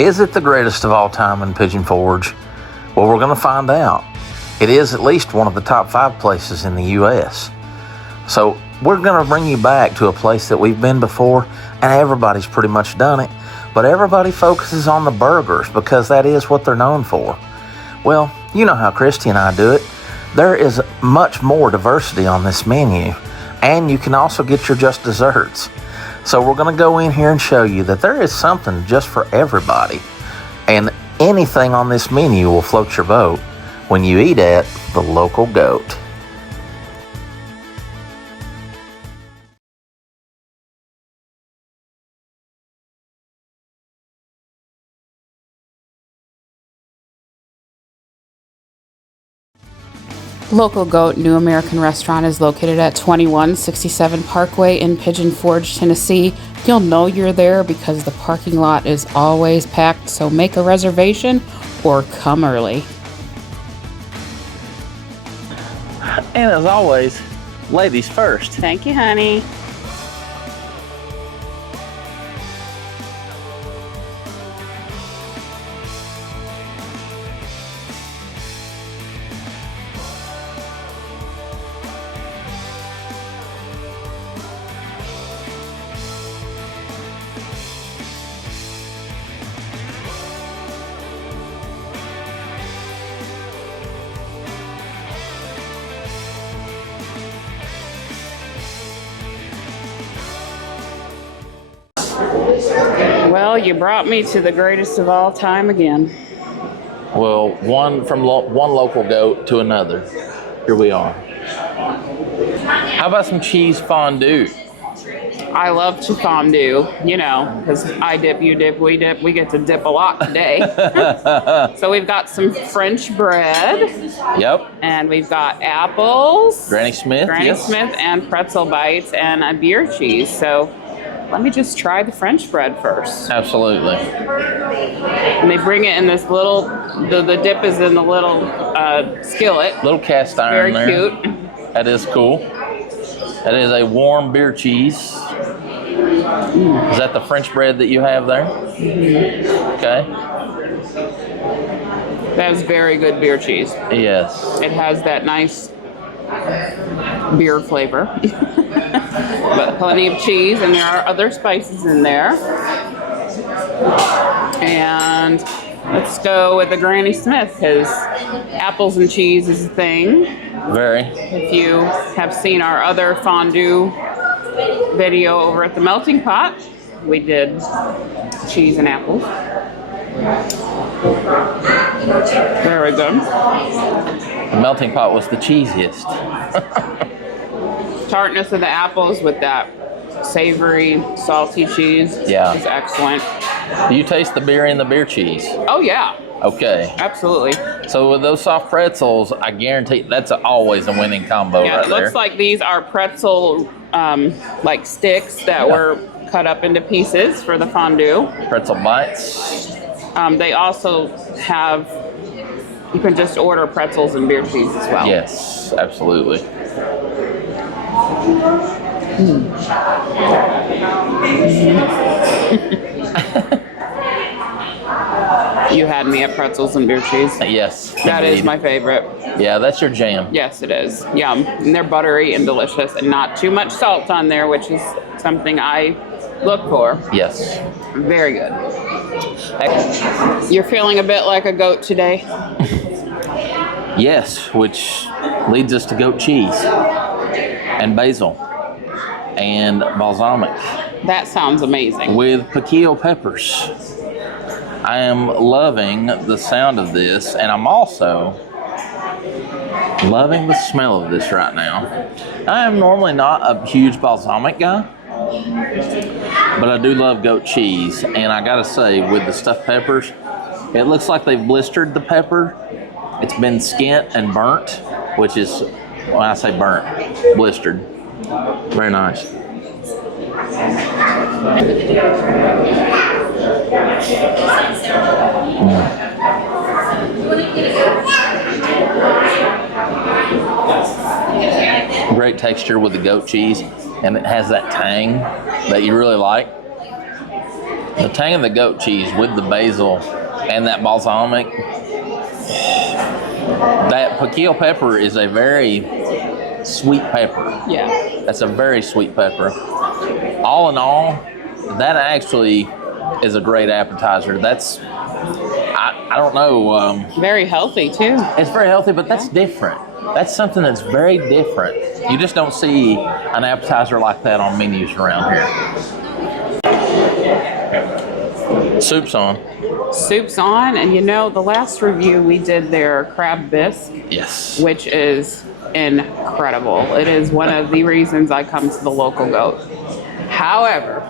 Is it the greatest of all time in Pigeon Forge? Well, we're going to find out. It is at least one of the top 5 places in the U.S. So we're going to bring you back to a place that we've been before, and everybody's pretty much done it, but everybody focuses on the burgers because that is what they're known for. Well, you know how Christy and I do it. There is much more diversity on this menu, and you can also get your just desserts. So we're going to go in here and show you that there is something just for everybody, and anything on this menu will float your boat when you eat at the Local Goat. Local Goat New American Restaurant is located at 2167 Parkway in Pigeon Forge, Tennessee. You'll know you're there because the parking lot is always packed, so make a reservation or come early. And as always, ladies first. Thank you, honey. Well, you brought me to the greatest of all time again. Well, one local goat to another. Here we are. How about some cheese fondue? I love to fondue, you know, because I dip, you dip, we dip. We get to dip a lot today. So we've got some French bread. Yep. And we've got apples. Granny Smith. Yes. Smith and pretzel bites and a beer cheese. So let me just try the French bread first. Absolutely. And they bring it in this little, the dip is in the little skillet. Little cast iron there. Very cute. That is cool. That is a warm beer cheese. Is that the French bread that you have there? Mm-hmm. Okay. That is very good beer cheese. Yes. It has that nice beer flavor. But plenty of cheese, and there are other spices in there. And let's go with the Granny Smith, because apples and cheese is a thing. Very. If you have seen our other fondue video over at the Melting Pot, we did cheese and apples. Very good. The Melting Pot was the cheesiest. Tartness of the apples with that savory, salty cheese is excellent. Do you taste the beer in the beer cheese? Oh, yeah. Okay. Absolutely. So with those soft pretzels, I guarantee that's always a winning combo right there. It looks like these are pretzel like sticks that were cut up into pieces for the fondue. Pretzel bites. They also have, you can just order pretzels and beer cheese as well. Yes, absolutely. You had me at pretzels and beer cheese. Yes. That is my favorite. Yeah, that's your jam. Yes, it is. Yum. And they're buttery and delicious and not too much salt on there, which is something I look for. Yes. Very good. You're feeling a bit like a goat today? Yes, which leads us to goat cheese and basil and balsamic. That sounds amazing. With piquillo peppers. I am loving the sound of this, and I'm also loving the smell of this right now. I am normally not a huge balsamic guy, but I do love goat cheese, and I gotta say, with the stuffed peppers, it looks like they've blistered the pepper. It's been skint and burnt, which is, when I say burnt, blistered. Very nice. Great texture with the goat cheese, and it has that tang that you really like. The tang of the goat cheese with the basil and that balsamic. That piquillo pepper is a very sweet pepper. Yeah. That's a very sweet pepper. All in all, that actually is a great appetizer. That's, I don't know. Very healthy too. It's very healthy, but that's different. That's something that's very different. You just don't see an appetizer like that on menus around here. Soup's on. Soup's on, and you know, the last review we did their crab bisque, Yes. which is incredible. It is one of the reasons I come to the Local Goat. However,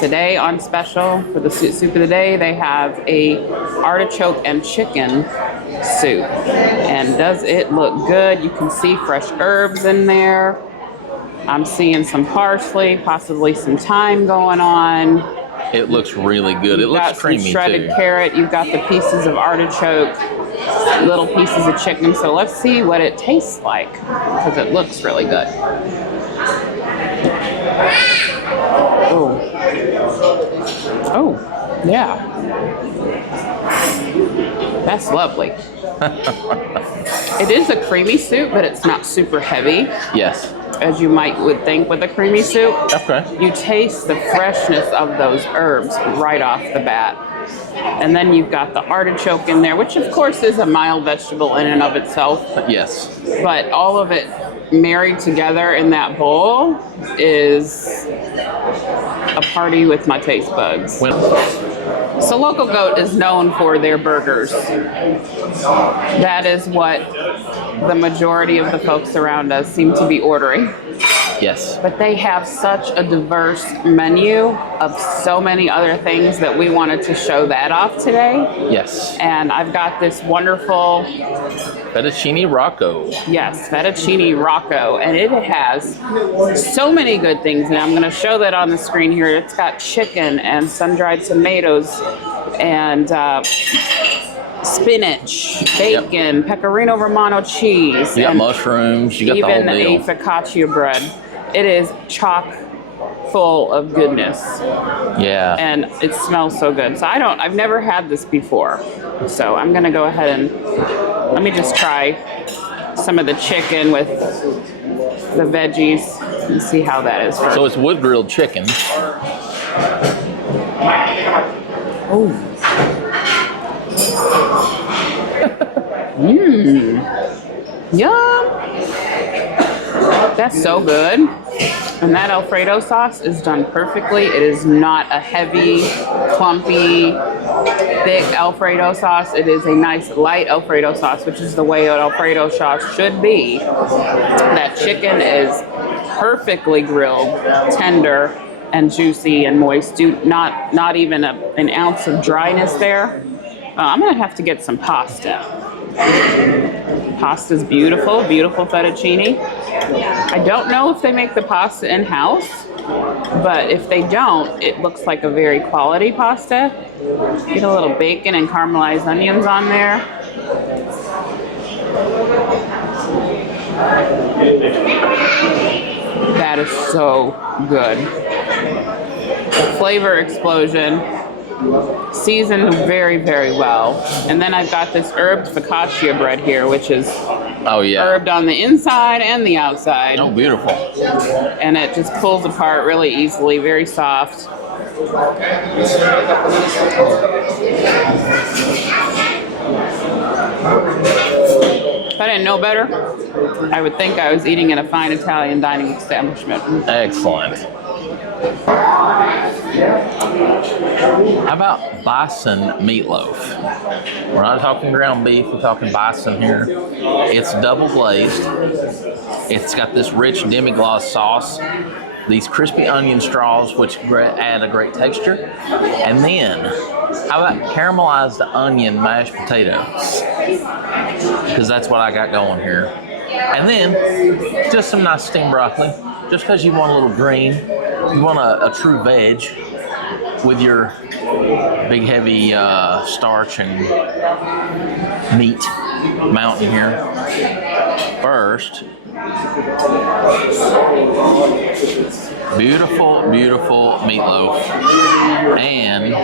today on special for the soup of the day, they have a artichoke and chicken soup. And does it look good? You can see fresh herbs in there. I'm seeing some parsley, possibly some thyme going on. It looks really good. It looks creamy too. You've got some shredded carrot. You've got the pieces of artichoke, little pieces of chicken. So let's see what it tastes like, because it looks really good. Oh. Oh, yeah. That's lovely. It is a creamy soup, but it's not super heavy. Yes. As you would think with a creamy soup. Okay. You taste the freshness of those herbs right off the bat. And then you've got the artichoke in there, which of course is a mild vegetable in and of itself. Yes. But all of it married together in that bowl is a party with my taste buds. So Local Goat is known for their burgers. That is what the majority of the folks around us seem to be ordering. Yes. But they have such a diverse menu of so many other things that we wanted to show that off today. Yes. And I've got this wonderful Fettuccine rocco. Yes, fettuccine rocco, and it has so many good things, and I'm going to show that on the screen here. It's got chicken and sun-dried tomatoes and spinach, bacon, pecorino romano cheese. You got mushrooms, you got the whole deal. Even a focaccia bread. It is chock full of goodness. Yeah. And it smells so good. So I've never had this before. So I'm going to go ahead and let me just try some of the chicken with the veggies and see how that is first. So it's wood grilled chicken. Oh. Mmm. Yum. That's so good. And that Alfredo sauce is done perfectly. It is not a heavy, clumpy, thick Alfredo sauce. It is a nice light Alfredo sauce, which is the way an Alfredo sauce should be. That chicken is perfectly grilled, tender, and juicy and moist. Not even an ounce of dryness there. I'm gonna have to get some pasta. Pasta's beautiful, beautiful fettuccine. I don't know if they make the pasta in-house, but if they don't, it looks like a very quality pasta. Get a little bacon and caramelized onions on there. That is so good. Flavor explosion. Seasoned very, very well. And then I've got this herbed focaccia bread here, which is herbed on the inside and the outside. Oh, beautiful. And it just pulls apart really easily, very soft. If I didn't know better, I would think I was eating in a fine Italian dining establishment. Excellent. How about Bison meatloaf? We're not talking ground beef, we're talking Bison here. It's double glazed. It's got this rich demi-glace sauce, these crispy onion straws, which add a great texture. And then, how about caramelized onion mashed potatoes? Because that's what I got going here. And then, just some nice steamed broccoli, just because you want a little green. You want a true veg with your big heavy starch and meat mountain here. First, Beautiful, beautiful meatloaf. And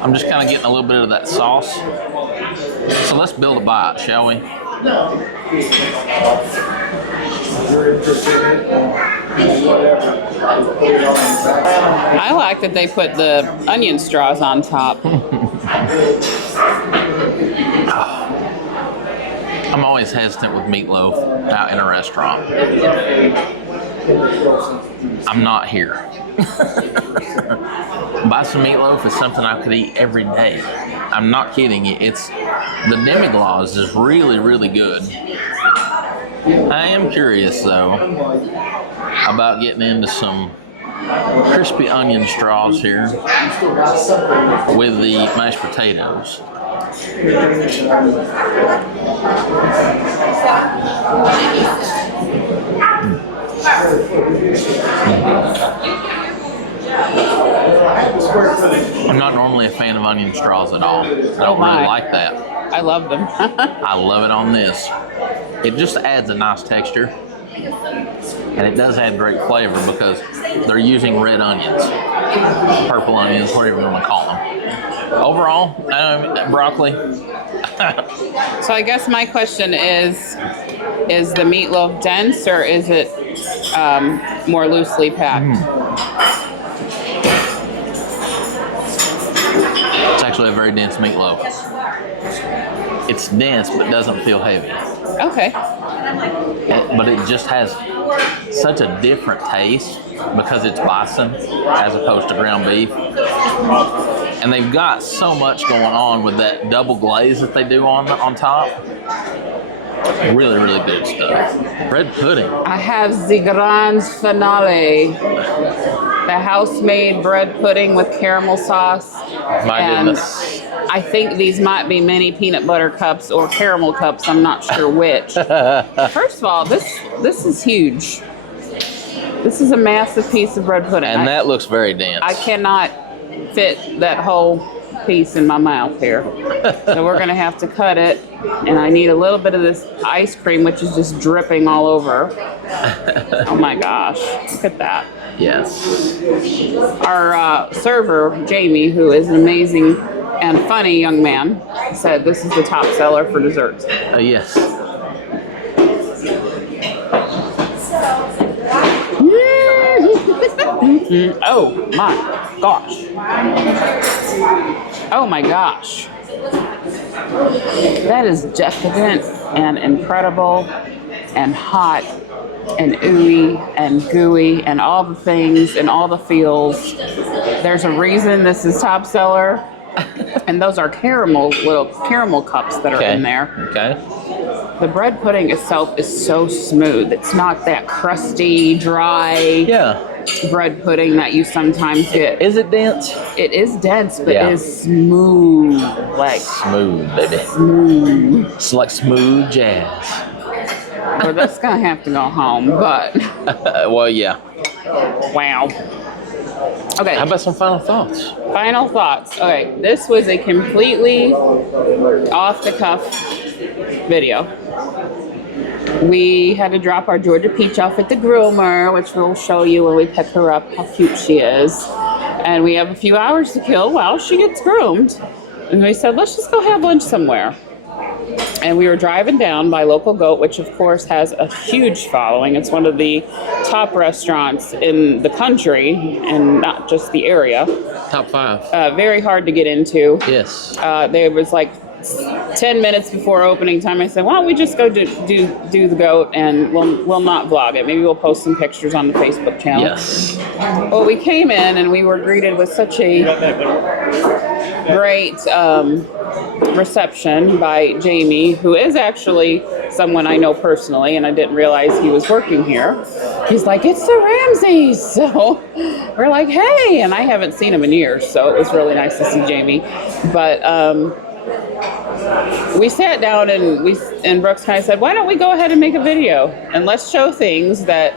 I'm just kind of getting a little bit of that sauce. So let's build a bite, shall we? I like that they put the onion straws on top. I'm always hesitant with meatloaf out in a restaurant. I'm not here. Bison meatloaf is something I could eat every day. I'm not kidding you. It's the demi-glace is really, really good. I am curious though about getting into some crispy onion straws here with the mashed potatoes. I'm not normally a fan of onion straws at all. I don't really like that. I love them. I love it on this. It just adds a nice texture. And it does add great flavor because they're using red onions, purple onions, whatever you want to call them. Overall, broccoli. So I guess my question is the meatloaf dense or is it more loosely packed? It's actually a very dense meatloaf. It's dense but doesn't feel heavy. Okay. But it just has such a different taste because it's bison as opposed to ground beef. And they've got so much going on with that double glaze that they do on top. Really, really good stuff. Bread pudding. I have the grand finale. The house-made bread pudding with caramel sauce. My goodness. I think these might be mini peanut butter cups or caramel cups. I'm not sure which. First of all, this is huge. This is a massive piece of bread pudding. And that looks very dense. I cannot fit that whole piece in my mouth here. So we're going to have to cut it. And I need a little bit of this ice cream, which is just dripping all over. Oh my gosh. Look at that. Yes. Our server, Jamie, who is an amazing and funny young man, said this is the top seller for desserts. Yes. Oh my gosh. Oh my gosh. That is decadent and incredible and hot and ooey and gooey and all the things and all the feels. There's a reason this is top seller. And those are little caramel cups that are in there. Okay. The bread pudding itself is so smooth. It's not that crusty, dry bread pudding that you sometimes get. Is it dense? It is dense, but it is smooth. Like smooth, baby. Smooth. It's like smooth jazz. Well, that's gonna have to go home, but well, yeah. Wow. Okay. How about some final thoughts? Final thoughts. Okay, this was a completely off-the-cuff video. We had to drop our Georgia Peach off at the groomer, which we'll show you when we pick her up how cute she is. And we have a few hours to kill while she gets groomed. And we said, let's just go have lunch somewhere. And we were driving down by Local Goat, which of course has a huge following. It's one of the top restaurants in the country and not just the area. Top 5. Very hard to get into. Yes. There was like 10 minutes before opening time. I said, why don't we just go do the goat and we'll not vlog it. Maybe we'll post some pictures on the Facebook channel. Yes. Well, we came in and we were greeted with such a great reception by Jamie, who is actually someone I know personally, and I didn't realize he was working here. He's like, it's the Ramseys. So we're like, hey, and I haven't seen him in years, so it was really nice to see Jamie. But we sat down and Brooks and I said, why don't we go ahead and make a video and let's show things that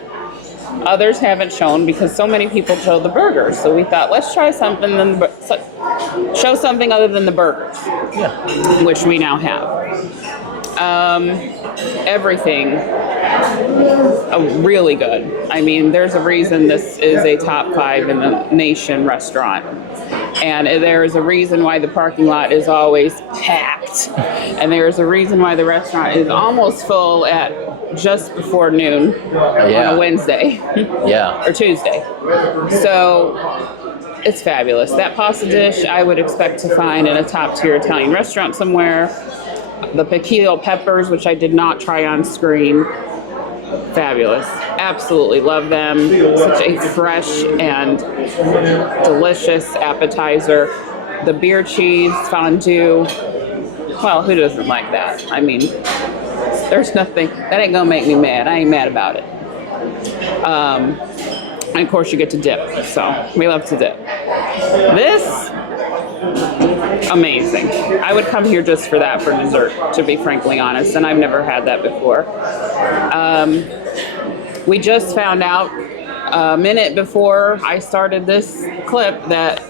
others haven't shown, because so many people show the burgers. So we thought, let's try something, show something other than the burgers, which we now have. everything really good. I mean, there's a reason this is a top 5 in the nation restaurant. And there is a reason why the parking lot is always packed. And there's a reason why the restaurant is almost full at just before noon on a Wednesday. Or Tuesday. So it's fabulous. That pasta dish I would expect to find in a top tier Italian restaurant somewhere. The piquillo peppers, which I did not try on screen. Fabulous. Absolutely love them. Such a fresh and delicious appetizer. The beer cheese fondue. Well, who doesn't like that? I mean, there's nothing. That ain't gonna make me mad. I ain't mad about it. And of course you get to dip. So we love to dip. This, amazing. I would come here just for that for dessert, to be frankly honest, and I've never had that before. We just found out a minute before I started this clip that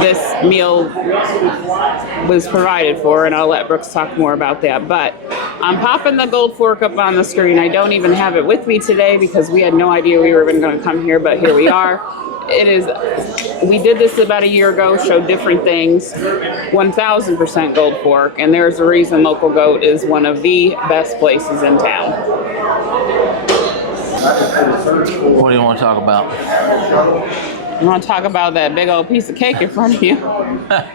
this meal was provided for, and I'll let Brooks talk more about that. But I'm popping the gold fork up on the screen. I don't even have it with me today because we had no idea we were even going to come here, but here we are. It is, we did this about a year ago, showed different things, 1000% gold fork, and there's a reason Local Goat is one of the best places in town. What do you want to talk about? You want to talk about that big old piece of cake in front of you? A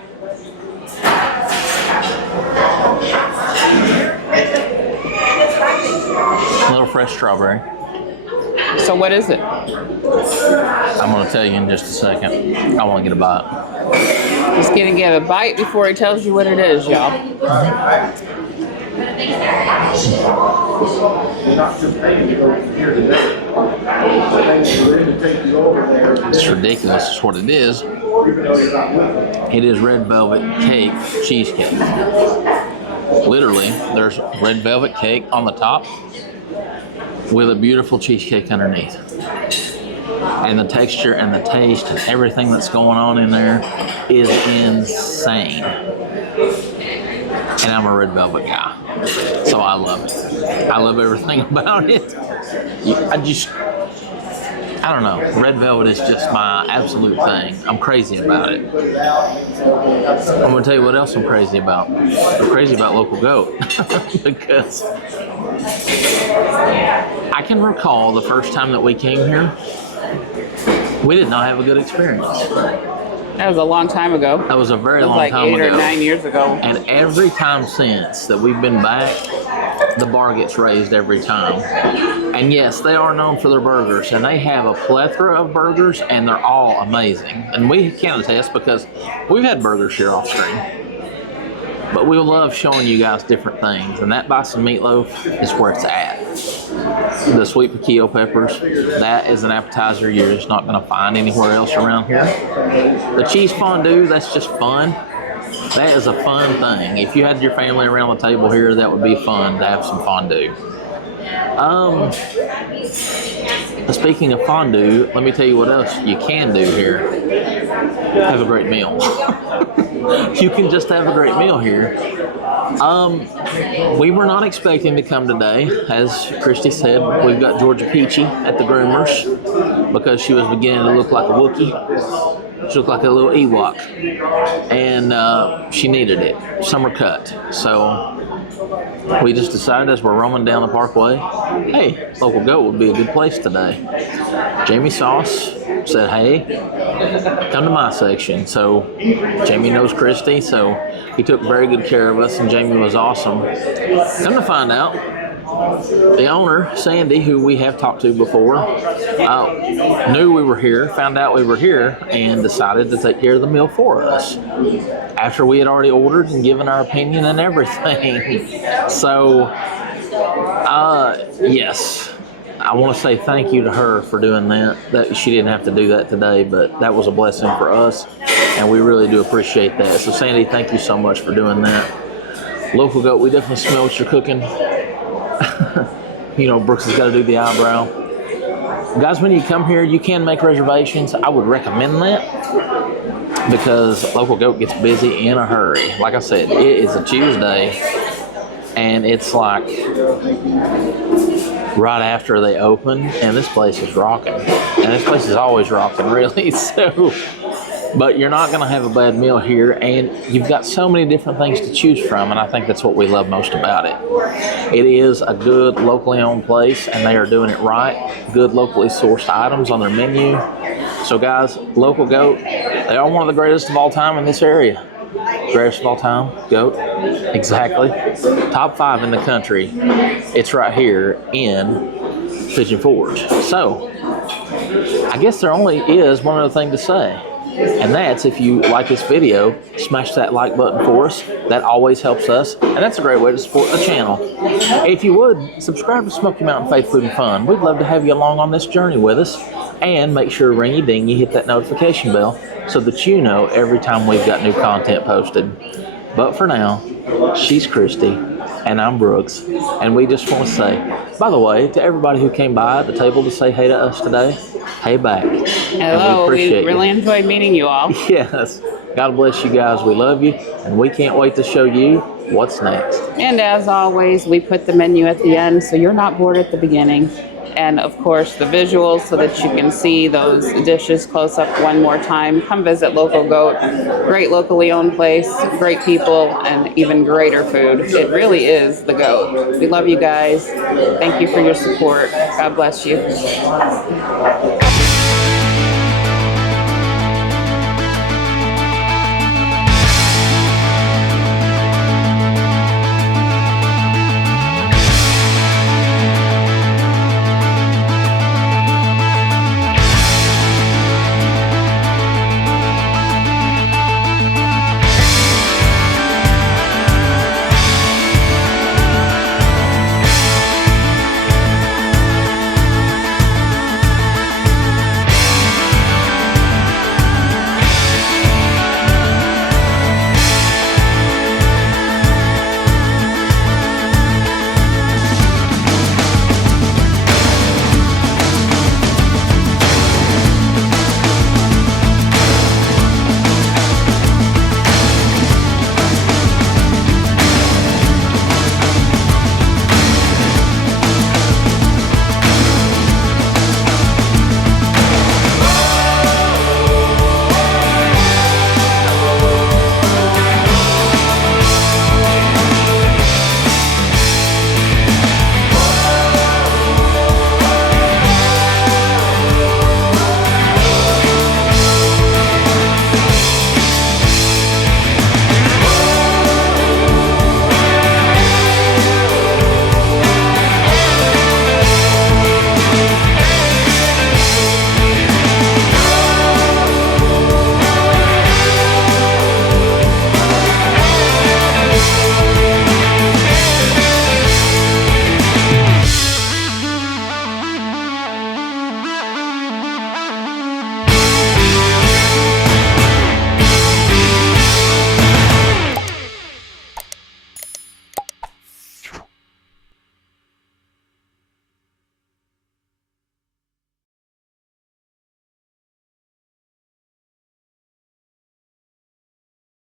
little fresh strawberry. So what is it? I'm going to tell you in just a second. I want to get a bite. He's going to get a bite before he tells you what it is, y'all. It's ridiculous. It's what it is. It is red velvet cake cheesecake. Literally, there's red velvet cake on the top with a beautiful cheesecake underneath. And the texture and the taste and everything that's going on in there is insane. And I'm a red velvet guy, so I love it. I love everything about it. I don't know. Red velvet is just my absolute thing. I'm crazy about it. I'm going to tell you what else I'm crazy about. I'm crazy about Local Goat because I can recall the first time that we came here, we did not have a good experience. That was a long time ago. That was a very long time ago. Like 8 or 9 years ago. And every time since that we've been back, the bar gets raised every time. And yes, they are known for their burgers, and they have a plethora of burgers, and they're all amazing. And we can attest because we've had burgers here off screen. But we love showing you guys different things, and that Bison meatloaf is where it's at. The sweet piquillo peppers, that is an appetizer you're just not going to find anywhere else around here. The cheese fondue, that's just fun. That is a fun thing. If you had your family around the table here, that would be fun to have some fondue. Speaking of fondue, let me tell you what else you can do here. Have a great meal. You can just have a great meal here. We were not expecting to come today. As Christy said, we've got Georgia Peachy at the groomers because she was beginning to look like a Wookiee. She looked like a little Ewok. And she needed it. Summer cut. So we just decided as we're roaming down the parkway, hey, Local Goat would be a good place today. Jamie Sauce said, hey, come to my section. So Jamie knows Christy, so he took very good care of us, and Jamie was awesome. Come to find out, the owner, Sandy, who we have talked to before, knew we were here, found out we were here, and decided to take care of the meal for us after we had already ordered and given our opinion and everything. So, yes, I want to say thank you to her for doing that. That she didn't have to do that today, but that was a blessing for us, and we really do appreciate that. So, Sandy, thank you so much for doing that. Local Goat, we definitely smell what you're cooking. You know, Brooks has got to do the eyebrow. Guys, when you come here, you can make reservations. I would recommend that. because Local Goat gets busy in a hurry. Like I said, it is a Tuesday, and it's like right after they open, and this place is rocking. And this place is always rocking, really. So, but you're not going to have a bad meal here, and you've got so many different things to choose from, and I think that's what we love most about it. It is a good locally owned place, and they are doing it right. Good locally sourced items on their menu. So guys, Local Goat, they are one of the greatest of all time in this area. Greatest of all time, goat, exactly. Top 5 in the country. It's right here in Pigeon Forge. So, I guess there only is one other thing to say, and that's if you like this video, smash that like button for us. That always helps us, and that's a great way to support the channel. If you would, subscribe to Smoky Mountain Faith Food and Fun. We'd love to have you along on this journey with us, and make sure ringy dingy hit that notification bell so that you know every time we've got new content posted. But for now, she's Christy, and I'm Brooks, and we just want to say, by the way, to everybody who came by at the table to say hey to us today, hey back. Hello, we really enjoyed meeting you all. Yes. God bless you guys. We love you, and we can't wait to show you what's next. And as always, we put the menu at the end so you're not bored at the beginning. And of course, the visuals so that you can see those dishes close up one more time. Come visit Local Goat. Great locally owned place, great people, and even greater food. It really is the goat. We love you guys. Thank you for your support. God bless you.